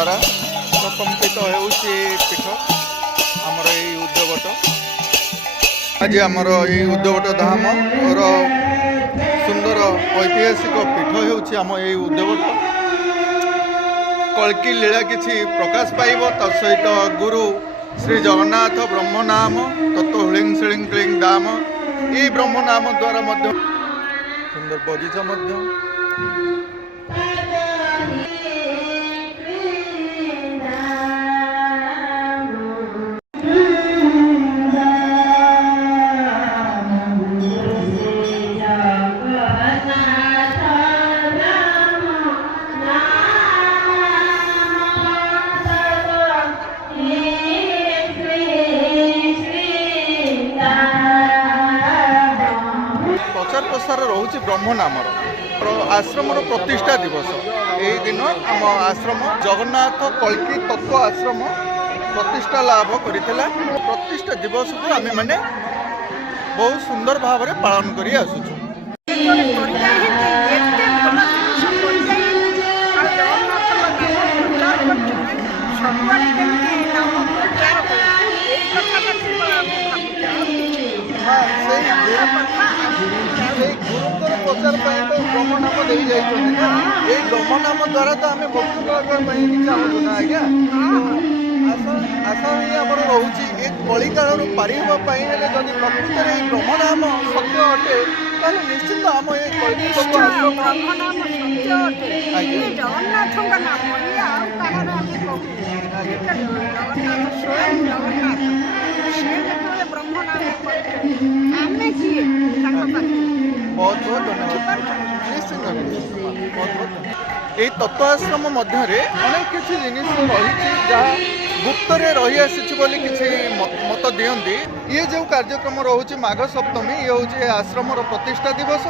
द्वारा प्रकम्पित होउछि पीठ आमर ये उद्योगट आज आमर ये उद्योगट धाम और सुंदर ऐतिहासिक पीठ होउछि आम ये उद्योगट कल्की लीला किछि प्रकाश पाइब तत्सहित गुरु श्री जगन्नाथ ब्रह्म नाम तत्व हृलिंग श्रीलिंग क्लीं दाम ये ब्रह्म नाम द्वारा मध्य सुंदर बगीचा मध्य प्रचार प्रसार रोचे ब्रह्म नामर आश्रम प्रतिष्ठा दिवस यही दिन आम आश्रम जगन्नाथ कल्की तत्व आश्रम प्रतिष्ठा लाभ करथिला। प्रतिष्ठा दिवस को आम मैंने बहुत सुंदर भाव में पालन करी आसुछु। गुरुतर प्रचार तो ब्रह्म नाम दे जाइए ब्रह्म नाम द्वारा तो आम भक्ति करने चाहूँ ना आज्ञा आशा ही आम रोचे ये कलिकाल पारि होगापी जदि प्रकृत में ब्रह्म नाम सत्य अटे तो निश्चित आम ये बहुत बहुत धन्यवाद निश्चित बहुत बहुत ये तत्व आश्रम मध्य अनेक किसी जिन रही जहाँ गुप्त रही आसी बोली किसी मत दियंती ये जो कार्यक्रम रोचे माघ सप्तमी ये हूँ आश्रम प्रतिष्ठा दिवस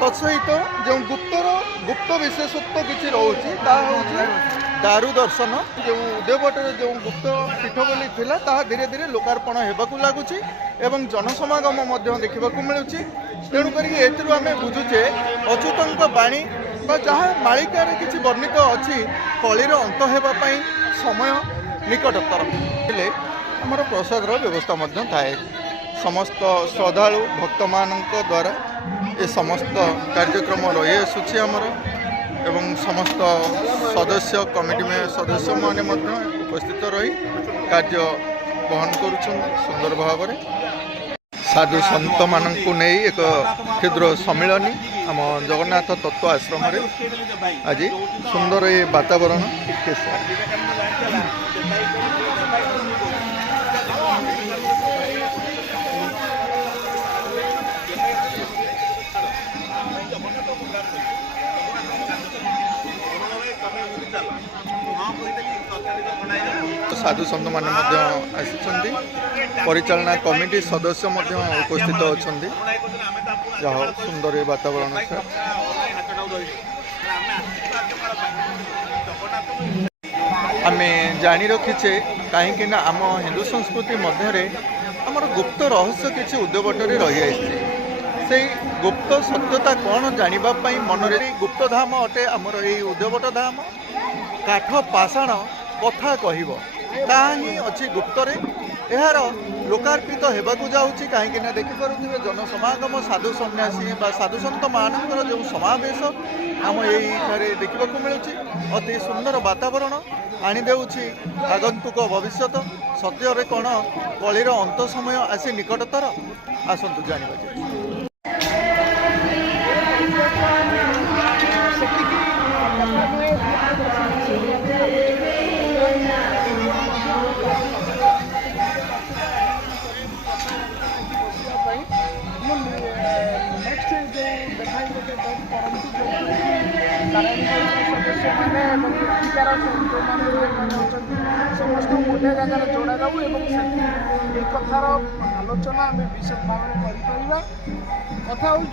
तत्सहित जो गुप्त विशेषत्व किसी रोचे दारु दर्शन जो उद्योगटर जो गुप्त पीठ बोली थिला ताहा धीरे धीरे लोकार्पण होगा लगुच एवं जनसमागम देखा मिलूँ तेणुक आम बुझुचे अच्युत बाणी जहाँ मालिकार किसी वर्णित अच्छी कलिर अंत होगापी समय निकटतर आमर प्रसाद व्यवस्था थाए समस्त श्रद्धालु भक्त मान द्वारा ये समस्त कार्यक्रम रही आसूँ आमर एवं समस्त सदस्य कमिटी में सदस्य माने उपस्थित रही कार्य बहन करुछन सुंदर भाव में साधु संत मानू नहीं एक क्षुद्र सम्मिलनी आम जगन्नाथ तत्व आश्रम आज सुंदर ये वातावरण साधु सन्त मान आसी परिचालना कमिटी सदस्य उपस्थित अच्छा जहाँ सुंदर वातावरण आम जानी रखीचे कहीं आम हिंदू संस्कृति मध्य आमर गुप्त रहस्य किसी उद्योगटे रही आई से गुप्त सत्यता कौन जानापी मनरे गुप्त धाम अटे आमर ये उद्योगट धाम काठ पाषाण कथा कह ही अच्छी गुप्तरे यार लोकार्पित होगाकू जाऊँगी कहीं देखिपे जनसमागम साधु सन्यासी साधु सन्त मानकर जो समावेश आम ये देखा मिलूँ अति सुंदर वातावरण आनीदे आगंतुक भविष्य सत्य कौन कलिर अंत समय आसी निकटतर आसतु जाना सदस्य मैंने समस्त गोटे जगह जोड़ा जाऊ एक कथार आलोचना आम विशेष भाव में कथा हूँ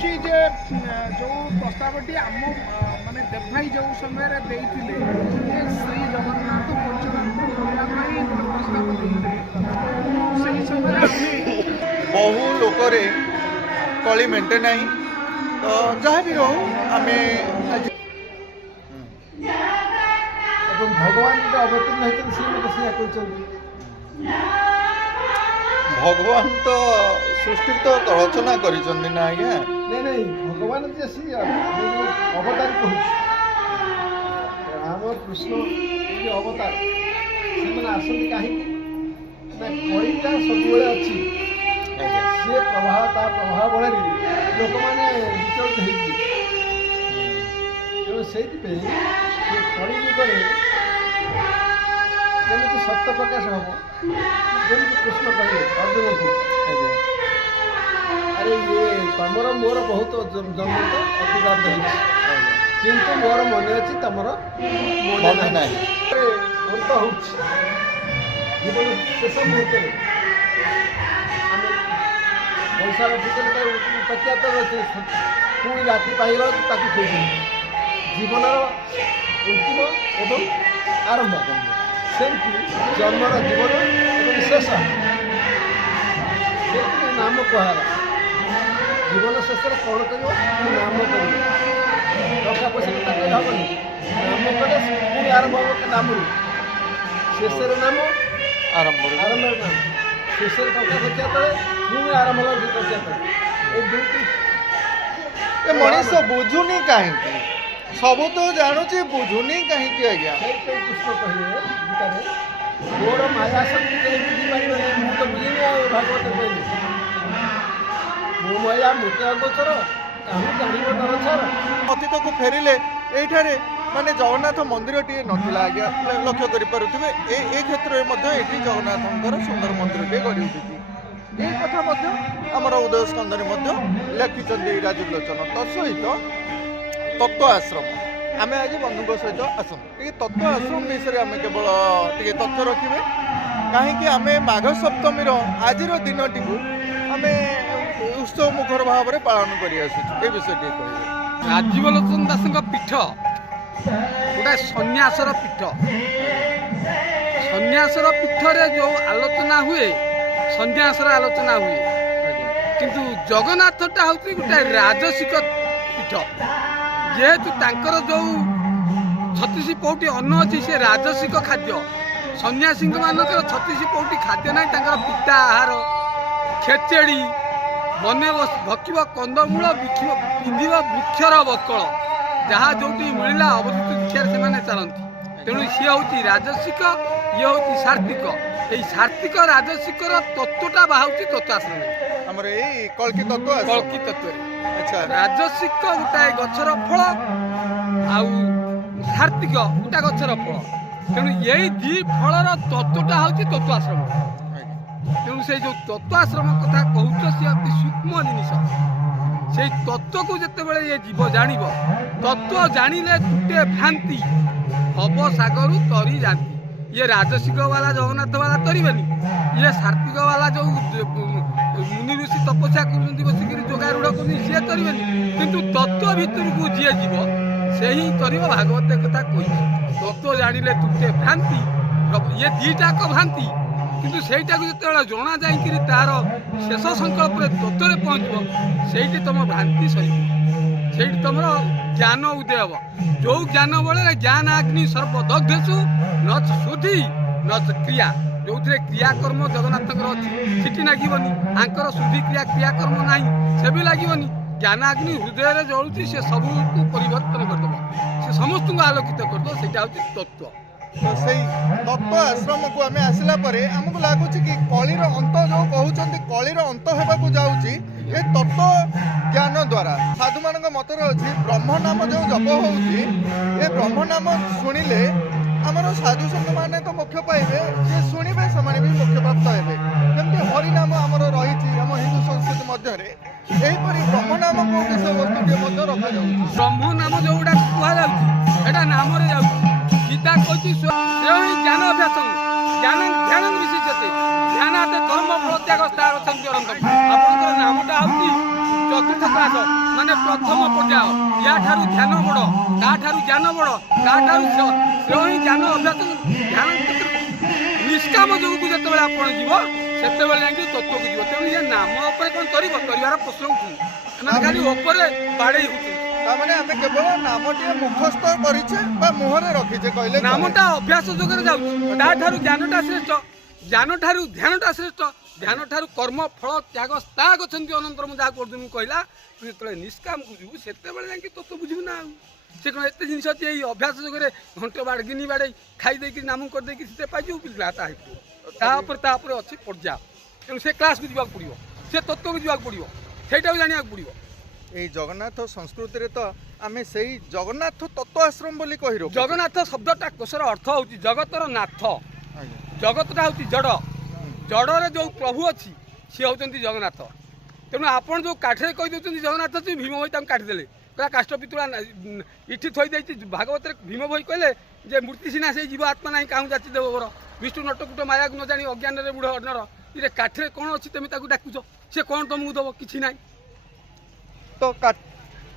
जो प्रस्तावटी आम माने देखाई जो समय श्री जगन्नाथ प्रस्ताव बहु लोक कली मेटे ना तो जहाँ भी रहू आम ଏବଂ ଭଗବାନ ଯେତେ ଅବତୀର୍ଣ୍ଣ ହେଇଛନ୍ତି ସିଏ ମୋତେ ସେଇଆ କହିଛନ୍ତି। ଭଗବାନ ତ ସୃଷ୍ଟି ତ ରଚନା କରିଛନ୍ତି ନା ଆଜ୍ଞା। ନାଇଁ ନାଇଁ ଭଗବାନ ଯେ ସିଏ ଆମେ ଯେଉଁ ଅବତାର କହୁଛୁ ରାମ କୃଷ୍ଣ ଯେ ଅବତାର ସେମାନେ ଆସନ୍ତି କାହିଁକି ନା କଳିଟା ସବୁବେଳେ ଅଛି। ଆଜ୍ଞା ସିଏ ପ୍ରଭାବ ତା ପ୍ରଭାବ ବଳରେ ଲୋକମାନେ ବିଚଳିତ ହେଇଯିବେ। ତେଣୁ ସେଇଥିପାଇଁ ସେ କଳି ଯୁଗରେ ଯେମିତି ସତ୍ୟ ପ୍ରକାଶ ହେବ, ଯେମିତି କୃଷ୍ଣ କହିଲେ ଅର୍ଜୁନକୁ ଆଜ୍ଞା ଆରେ ଇଏ ତମର ମୋର ବହୁତ ଜନ୍ମ ଅତିବାଦ ହେଇଛି, କିନ୍ତୁ ମୋର ମନେ ଅଛି ତମର ମନେ ନାହିଁ। ଅନ୍ତ ହେଉଛି ଜୀବନ ଶେଷ ମୁହୂର୍ତ୍ତରେ ଆମେ ପଇସାର ଭିତରେ ତକିଆତ ଅଛି, ପୁଣି ରାତି ପାଇଗଲା ତାକୁ ଖୋଜୁଛୁ। ଜୀବନର ଅନ୍ତିମ ଏବଂ ଆରମ୍ଭ ସେମିତି ଜନ୍ମର ଜୀବନ ଏବଂ ଶେଷ ସେଥିପାଇଁ ନାମ କୁହାଗଲା। ଜୀବନ ଶେଷରେ କ'ଣ କରିବ? ନାମ କରିବ। ଟଙ୍କା ପଇସା କଥା କହିଲେ ହେବନି, ନାମ କଲେ ପୁଣି ଆରମ୍ଭ ହେବ ନାମରୁ। ଶେଷରେ ନାମ, ଆରମ୍ଭରେ ଆରମ୍ଭରେ ନାମ, ଶେଷରେ ଟଙ୍କା ଖର୍ଚ୍ଚା ତଳେ ପୁଣି ଆରମ୍ଭ ହେଲା ଖର୍ଚ୍ଚା ତଳେ। ଏଇ ଦୁଇଟି ଏ ମଣିଷ ବୁଝୁନି କାହିଁକି? ସବୁ ତ ଜାଣୁଛି, ବୁଝୁନି କାହିଁକି ଆଜ୍ଞା? ସେଇଥିପାଇଁ କୃଷ୍ଣ କହିଲେ ଗୀତାରେ ମୋର ମାୟା ଶକ୍ତି କେହି ବୁଝିପାରିବେନି, ମୁଁ ତ ବୁଝିନି। ଆଉ ଭାଗବତ କହିଲେ ମୋ ମାୟା ମୋତେ ଅଗୋଚର କାହିଁ ଜାଣିବ ନରଛାର। ଅତୀତକୁ ଫେରିଲେ ଏଇଠାରେ ମାନେ ଜଗନ୍ନାଥ ମନ୍ଦିରଟିଏ ନଥିଲା ଆଜ୍ଞା, ଲକ୍ଷ୍ୟ କରିପାରୁଥିବେ। ଏ କ୍ଷେତ୍ରରେ ମଧ୍ୟ ଏଠି ଜଗନ୍ନାଥଙ୍କର ସୁନ୍ଦର ମନ୍ଦିରଟିଏ ଗଢ଼ି ଉଠିଛି। এই କଥା ମଧ୍ୟ ଆମର ଉଦୟ ସ୍କନ୍ଧରେ ମଧ୍ୟ ଲେଖିଛନ୍ତି ରାଜୀବ ଲୋଚନ। ତତ୍ସହିତ ତତ୍ତ୍ୱ ଆଶ୍ରମ ଆମେ ଆଜି ବନ୍ଧୁଙ୍କ ସହିତ ଆସନ୍ତୁ ଟିକେ ତତ୍ତ୍ୱ ଆଶ୍ରମ ବିଷୟରେ ଆମେ କେବଳ ଟିକେ ତଥ୍ୟ ରଖିବେ, କାହିଁକି ଆମେ ମାଘ ସପ୍ତମୀର ଆଜିର ଦିନଟିକୁ ଆମେ ଉତ୍ସବ ମୁଖର ଭାବରେ ପାଳନ କରି ଆସୁଛୁ, ଏ ବିଷୟ ଟିକେ କହିବେ। ରାଜୀବ ଲୋଚନ ଦାସଙ୍କ ପୀଠ ଗୋଟେ ସନ୍ନ୍ୟାସର ପୀଠ। ସନ୍ନ୍ୟାସର ପୀଠରେ ଯେଉଁ ଆଲୋଚନା ହୁଏ ସନ୍ନ୍ୟାସର ଆଲୋଚନା ହୁଏ, କିନ୍ତୁ ଜଗନ୍ନାଥଟା ହେଉଛି ଗୋଟେ ରାଜସିକ ପୀଠ। ଯେହେତୁ ତାଙ୍କର ଯେଉଁ 36 ପଉଟି ଅନ୍ନ ଅଛି ସେ ରାଜସିକ ଖାଦ୍ୟ। ସନ୍ନ୍ୟାସୀଙ୍କ ମାନଙ୍କର 36 ପଉଟି ଖାଦ୍ୟ ନାହିଁ, ତାଙ୍କର ପିତା ଆହାର, ଖେଚେଡ଼ି, ବନେ ଭକିବ କନ୍ଦମୂଳ, ପିନ୍ଧିବ ବୃକ୍ଷର ବକଳ, ଯାହା ଯେଉଁଠି ମିଳିଲା ଅବଶିଷ୍ଟ ଦୀକ୍ଷାରେ ସେମାନେ ଚାଲନ୍ତି। ତେଣୁ ସିଏ ହେଉଛି ରାଜସିକ, ଇଏ ହେଉଛି ସାର୍ଥିକ। এই সার্থিক রাজসিকর তত্ত্বটা বাহাউছি তত্ত্ব আশ্রম আমার এই কলকি তত্ত্ব কলকি তত্ত্বরে। আচ্ছা রাজসিক গোটাଏ গছর ফল আউ সার্থিক গোটা গছর ফল, তেমন এই দুই ফলর তত্ত্বটা হচ্ছে তত্ত্ব আশ্রম। তেমন সেই যে তত্ত্ব আশ্রম কথা কହୁଛ সে অতি সূক্ষ্ম জিনিস। সেই তত্ত্বକୁ যেତେବେଳେ ଏ জীব জাଣିব, তত্ত্ব জাଣିলে ତୁଟେ ଭ୍ରାନ୍ତି ହବ ସାଗରୁ ତରି ଯାନ୍ତି। ये राजसिक वाला जगन्नाथ वाला तरीबेनी, ये सार्थिक वाला जो मुनि ऋषि तपस्या कर बसिक जोगारूढ़ कर सी तरीबेनी, किंतु तत्व भितर को जी जीव से ही तर। भागवत कथा कही तत्व जानिले तुटे भ्रांति, ये दीटाक भ्रांति, किंतु सेटा को जो जना जाकि तार शेष संकल्प तत्व पहुँचब से तुम भ्रांति सर, से तुम ज्ञान उदय हम। जो ज्ञान बड़े ज्ञान अग्नि सर्वदग्धेषु न शुद्धि न क्रिया, जो क्रियाकर्म जगन्नाथ अच्छी लगे आंकर शुद्धि क्रियाकर्म ना से भी लगे। ज्ञान अग्नि हृदय जलुची से सब परिवर्तन करदेव, से समस्त आलोकित करदेव, से तत्व। तो से तत्व आश्रम को आम आसला आमको लगुच कि कलिर अंत जो कहते कलिर अंत होगा जाऊँगी ये तत्व ज्ञान द्वारा। साधु मान मतर अच्छी ब्रह्म नाम जो जप होगी, ये ब्रह्म नाम शुणिले आमर साधु संत मैंने तो मोक्ष पाइबे, जे शुणिबे से भी मोक्ष प्राप्त हेबे। जमती हरिनाम आमर रही हिंदू संस्कृति मध्य यहीपरि ब्रह्म नाम को विषय वस्तु रखा जाऊँ। ब्रह्म नाम जोटा कहला नाम गीता कहती ज्ञान अभ्यास ज्ञान ध्यान विशिष्यते ध्यान कर्म फल त्याग आपंकर नामटा हूँ चतुर्थ क्लास माने प्रथम पर्याय। या ठारू ध्यान बड़, ता ठारू ज्ञान बड़, ता ठारू ही ज्ञान अभ्यास ध्यान निष्काम जो जिते आप जीव से तत्व को जीव। तेणु ये नाम कौन कर प्रश्न उठू खाली बाड़े ତାମାନେ ଆମେ କେବଳ ନାମଟିଏ ମୁଖସ୍ଥ କରିଛେ ବା ମୁହଁରେ ରଖିଛେ କହିଲେ ଚଳେ। ନାମଟା ଅଭ୍ୟାସ ଯୋଗରେ ଯାଉଛି। ତାଠାରୁ ଜ୍ଞାନଟା ଶ୍ରେଷ୍ଠ, ଜ୍ଞାନଠାରୁ ଧ୍ୟାନଟା ଶ୍ରେଷ୍ଠ, ଧ୍ୟାନଠାରୁ କର୍ମ ଫଳ ତ୍ୟାଗ ତା ଗଛନ୍ତି ଅନନ୍ତର। ମୁଁ ଯାହାକୁ ଅର୍ଜୁନ କହିଲା ତୁ ଯେତେବେଳେ ନିଷ୍କାମକୁ ଯିବୁ ସେତେବେଳେ ଯାଇକି ତତ୍ତ୍ୱ ବୁଝିବୁ ନା। ଆଉ ସେ କ'ଣ ଏତେ ଜିନିଷ ଅଛି ଏଇ ଅଭ୍ୟାସ ଯୋଗରେ ଘଣ୍ଟ ଗିନି ବାଡ଼େଇ ଖାଇ ଦେଇକି ନାମ କରିଦେଇକି ସେତେ ପାଇଯିବୁ ପିଲା ତା ହେଇଥିବ। ତାପରେ ଅଛି ପର୍ଯ୍ୟାୟ। ତେଣୁ ସେ କ୍ଲାସ୍କୁ ଯିବାକୁ ପଡ଼ିବ, ସେ ତତ୍ତ୍ୱକୁ ଯିବାକୁ ପଡ଼ିବ, ସେଇଟାକୁ ଜାଣିବାକୁ ପଡ଼ିବ। এই জগন্নাথ সংস্কৃতিরে তো আমি সেই জগন্নাথ তত্ত্ব আশ্রম বলি কহি রখু। জগন্নাথ শব্দটা কোষর অর্থ হচ্ছে জগতর নাথ। জগতটা হচ্ছে জড়, জড়রে যে প্রভু অছি সি হচ্ছেন জগন্নাথ। তেমন আপনার যে কাঠে কই দেউছেন জগন্নাথ অছি, ভীম ভাই তাকে কাটিদেলে কা কাষ্ঠ পিতুলা ইঠি থই দেইছি। ভাগবতরে ভীম ভাই কইলে যে মূর্তি সিনা সেই জীব আত্মা নাই কাহু যাচি দেব বর। বিষ্ণু নটকুট মায়াକୁ ନ ଜାଣି ଅଜ୍ଞାନରେ ବୁଢ଼ ଅର୍ଣ୍ଣର ଇରେ କାଠରେ କ'ଣ ଅଛି ତମେ ତାକୁ ଡାକୁଛ, ସେ କ'ଣ ତମକୁ ଦେବ? କିଛି ନାହିଁ। তো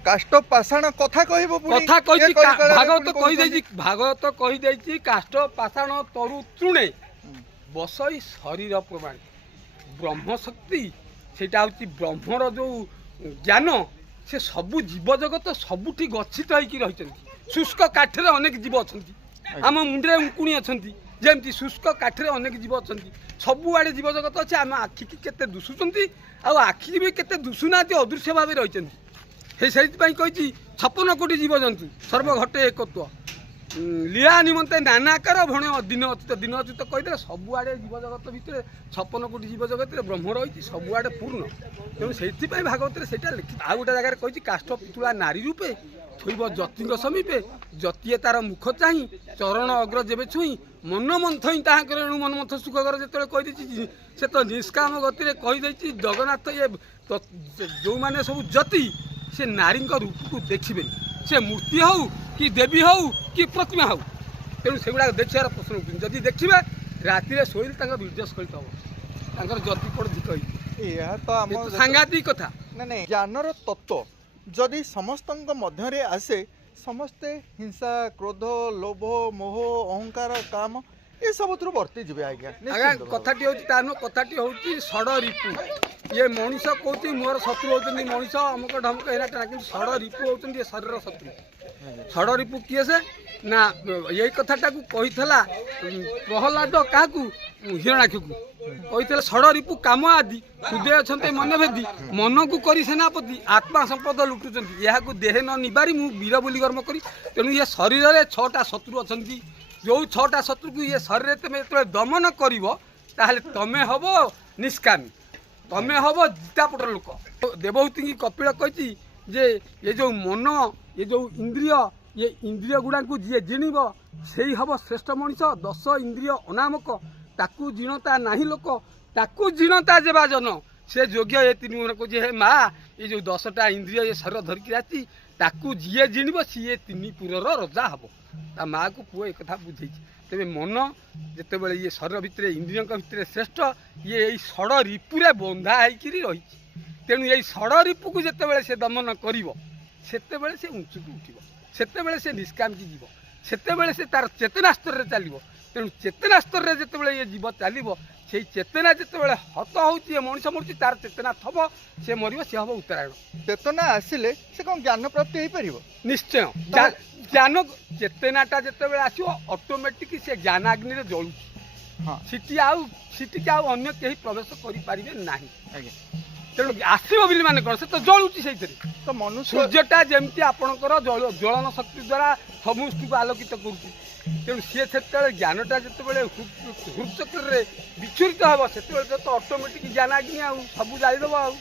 কাষ্ঠ পাষাণ কথা কহিব কথা কইছি ভাগবত কই দেইছি, ভাগবত কই দেইছি কাষ্ঠ পাষাণ তরু তৃণে বসই শরীর প্রমাণ। ব্রহ্ম শক্তি সেটা হচ্ছে ব্রহ্মর যে জ্ঞান, সে সবু জীবজগত সবুঠি গচ্ছিত হইকি রহিଛନ୍ତି। শুষ্ক কাঠরে অনেক জীব অଛନ୍ତି, ଆମ ମୁଣ୍ଡରେ ଉଙ୍କୁଣି ଅଛନ୍ତି, ଯେମିତି ଶୁଷ୍କ କାଠରେ ଅନେକ ଜୀବ ଅଛନ୍ତି। ସବୁଆଡ଼େ ଜୀବଜଗତ ଅଛି। ଆମ ଆଖିକି କେତେ ଦୁଷୁଛନ୍ତି ଆଉ ଆଖିକି ବି କେତେ ଦୁଷୁନାହାନ୍ତି, ଅଦୃଶ୍ୟ ଭାବେ ରହିଛନ୍ତି। ସେଇଥିପାଇଁ କହିଛି 56 କୋଟି ଜୀବଜନ୍ତୁ ସର୍ବଘଟେ ଏକତ୍ୱ ଲୀଳା ନିମନ୍ତେ ନାନାକାର ଭଣ ଦିନ ଅତୀତ କହିଦେଲେ ସବୁଆଡ଼େ ଜୀବଜଗତ ଭିତରେ 56 କୋଟି ଜୀବଜଗତରେ ବ୍ରହ୍ମ ରହିଛି, ସବୁଆଡ଼େ ପୂର୍ଣ୍ଣ। ତେଣୁ ସେଇଥିପାଇଁ ଭାଗବତରେ ସେଇଟା ଲେଖି। ଆଉ ଗୋଟେ ଜାଗାରେ କହିଛି କାଷ୍ଠ ପିତୁଳା ନାରୀ ରୂପେ ଥୋଇବ ଯତିଙ୍କ ସମୀପେ, ଯତିଏ ତାର ମୁଖ ଚାହିଁ ଚରଣ ଅଗ୍ର ଯେବେ ଛୁଇଁ ମନ ମନ୍ଥଇଁ ତାହାଙ୍କର ଏଣୁ ମନ ମନ୍ଥ ସୁଖକର। ଯେତେବେଳେ କହିଦେଇଛି ସେ ତ ନିଷ୍କାମ ଗତିରେ କହିଦେଇଛି ଜଗନ୍ନାଥ ଇଏ ଯେଉଁମାନେ ସବୁ ଯତି ସେ ନାରୀଙ୍କ ରୂପକୁ ଦେଖିବେନି, ସେ ମୂର୍ତ୍ତି ହେଉ କି ଦେବୀ ହେଉ କି ପ୍ରତିମା ହେଉ। ତେଣୁ ସେଗୁଡ଼ାକ ଦେଖିବାର ପ୍ରଶ୍ନ ଉଠୁନି। ଯଦି ଦେଖିବେ ରାତିରେ ଶୋଇଲେ ତାଙ୍କ ବୀର୍ଯ୍ୟ ସ୍ଖଳିତ ହେବ, ତାଙ୍କର ଯତି ପଡ଼ ଧିକ ହେଇଯିବ। ଏହା ତ ଆମ ସାଂଘାତିକ କଥା। ନାଇଁ ଜ୍ଞାନର ତତ୍ତ୍ୱ ଯଦି ସମସ୍ତଙ୍କ ମଧ୍ୟରେ ଆସେ, ସମସ୍ତେ ହିଂସା କ୍ରୋଧ ଲୋଭ ମୋହ ଅହଙ୍କାର କାମ ଏସବୁଥିରୁ ବର୍ତ୍ତି ଯିବେ। ଆଜ୍ଞା କଥାଟି ହେଉଛି ତା ନୁହଁ, କଥାଟି ହେଉଛି ଷଡ଼ ରିପୁ। ଇଏ ମଣିଷ କହୁଛି ମୋର ଶତ୍ରୁ ହେଉଛନ୍ତି ମଣିଷ ଅମୁକ ଢମକ ଏଇଟା, କିନ୍ତୁ ଷଡ଼ ରିପୁ ହେଉଛନ୍ତି ଏ ଶରୀରର ଶତ୍ରୁ। ଷଡ଼ ରିପୁ କିଏ ସେ ନା ଏଇ କଥାଟାକୁ କହିଥିଲା ପ୍ରହ୍ଲାଦ କାହାକୁ? ହିରଣାକ୍ଷକୁ କହିଥିଲେ ଷଡ଼ ରିପୁ କାମ ଆଦି ହୃଦୟ ଅଛନ୍ତି ମନଭେଦି, ମନକୁ କରି ସେନାପତି ଆତ୍ମା ସମ୍ପଦ ଲୁଟୁଛନ୍ତି। ଏହାକୁ ଦେହେ ନ ନିବାରି ମୁଁ ବୀର ବୋଲି କର୍ମ କରି। ତେଣୁ ଇଏ ଶରୀରରେ 6ଟା ଶତ୍ରୁ ଅଛନ୍ତି। ଯେଉଁ 6ଟା ଶତ୍ରୁକୁ ଇଏ ଶରୀରରେ ତମେ ଯେତେବେଳେ ଦମନ କରିବ ତାହେଲେ ତମେ ହବ ନିଷ୍କାମୀ, ତମେ ହବ ଜିତାପଟର ଲୋକ। ଦେବହୂତିକି କପିଳ କହିଛି ଯେ ଏ ଯେଉଁ ମନ ଏ ଯେଉଁ ଇନ୍ଦ୍ରିୟ, ଏ ଇନ୍ଦ୍ରିୟ ଗୁଡ଼ାକୁ ଯିଏ ଜିଣିବ ସେଇ ହବ ଶ୍ରେଷ୍ଠ ମଣିଷ। 10 ଇନ୍ଦ୍ରିୟ ଅନାମକ ତାକୁ ଜିଣତା ନାହିଁ ଲୋକ, ତାକୁ ଜିଣତା ଯେବା ଜନ ସେ ଯୋଗ୍ୟ। ଏ 3 ଗୁଣ କହୁଛି ହେ ମା, ଏ ଯେଉଁ 10ଟା ଇନ୍ଦ୍ରିୟ ଏ ଶରୀର ଧରିକି ଆସିଛି ତାକୁ ଯିଏ ଜିଣିବ ସିଏ 3 ପୁରର ରଜା ହବ। ତା ମାଆକୁ ପୁଅ ଏକଥା ବୁଝେଇଛି। ତେବେ ମନ ଯେତେବେଳେ ଇଏ ଶରୀର ଭିତରେ ଇନ୍ଦ୍ରିୟଙ୍କ ଭିତରେ ଶ୍ରେଷ୍ଠ, ଇଏ ଏଇ ଷଡ଼ ରିପୁରେ ବନ୍ଧା ହେଇକିରି ରହିଛି। ତେଣୁ ଏଇ ଷଡ଼ ରିପୁକୁ ଯେତେବେଳେ ସେ ଦମନ କରିବ ସେତେବେଳେ ସେ ଉଞ୍ଚୁକୁ ଉଠିବ, ସେତେବେଳେ ସେ ନିଷ୍କାମକି ଯିବ, ସେତେବେଳେ ସେ ତାର ଚେତନା ସ୍ତରରେ ଚାଲିବ। ତେଣୁ ଚେତନା ସ୍ତରରେ ଯେତେବେଳେ ଇଏ ଜୀବ ଚାଲିବ, ସେଇ ଚେତନା ଯେତେବେଳେ ହତ ହେଉଛି ଏ ମଣିଷ ମରୁଛି, ତାର ଚେତନା ଥବ, ସେ ମରିବ, ସେ ହେବ ଉତ୍ତରାୟଣ। ଚେତନା ଆସିଲେ ସେ କ'ଣ ଜ୍ଞାନ ପ୍ରାପ୍ତି ହେଇପାରିବ? ନିଶ୍ଚୟ ଜ୍ଞାନ ଚେତନାଟା ଯେତେବେଳେ ଆସିବ ଅଟୋମେଟିକ୍ ସେ ଜ୍ଞାନାଗ୍ନିରେ ଜଳୁଛି। ହଁ, ସେଠିକି ଆଉ ଅନ୍ୟ କେହି ପ୍ରବେଶ କରିପାରିବେ ନାହିଁ। ଆଜ୍ଞା ତେଣୁ ଆସିବ ବୋଲି ମାନେ କ'ଣ, ସେ ତ ଜଳୁଛି ସେଇଥିରେ। ତ ମନୁଷ୍ୟ ସୂର୍ଯ୍ୟଟା ଯେମିତି ଆପଣଙ୍କର ଜ୍ୱଳନ ଶକ୍ତି ଦ୍ୱାରା ସମସ୍ତଙ୍କୁ ଆଲୋକିତ କରୁଛି, ତେଣୁ ସିଏ ସେତେବେଳେ ଜ୍ଞାନଟା ଯେତେବେଳେ ହୃଦଚକ୍ରରେ ବିଚ୍ଛୁରିତ ହେବ ସେତେବେଳେ ତ ଅଟୋମେଟିକ୍ ଜ୍ଞାନାଗ୍ନି ଆଉ ସବୁ ଜାଳିଦେବ। ଆଉ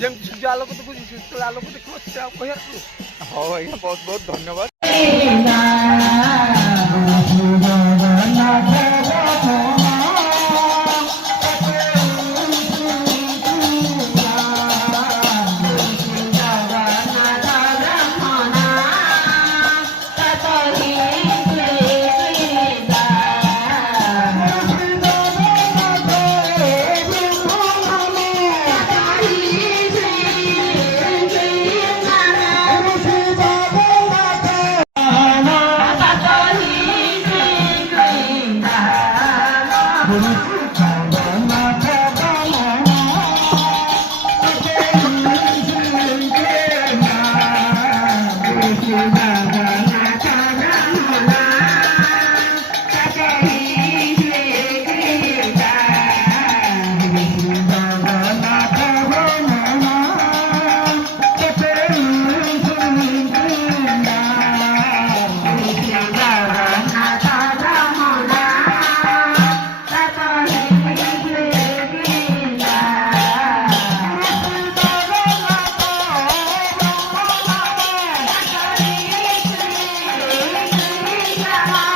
ଯେମିତି ସୂର୍ଯ୍ୟ ଆଲୋକ ଦେଖୁଛି ସେତେବେଳେ ଆଲୋକ ଦେଖିବ, ସେଟା ଆଉ କହିବାର। ହଉ ଆଜ୍ଞା, ବହୁତ ବହୁତ ଧନ୍ୟବାଦ। श्यामा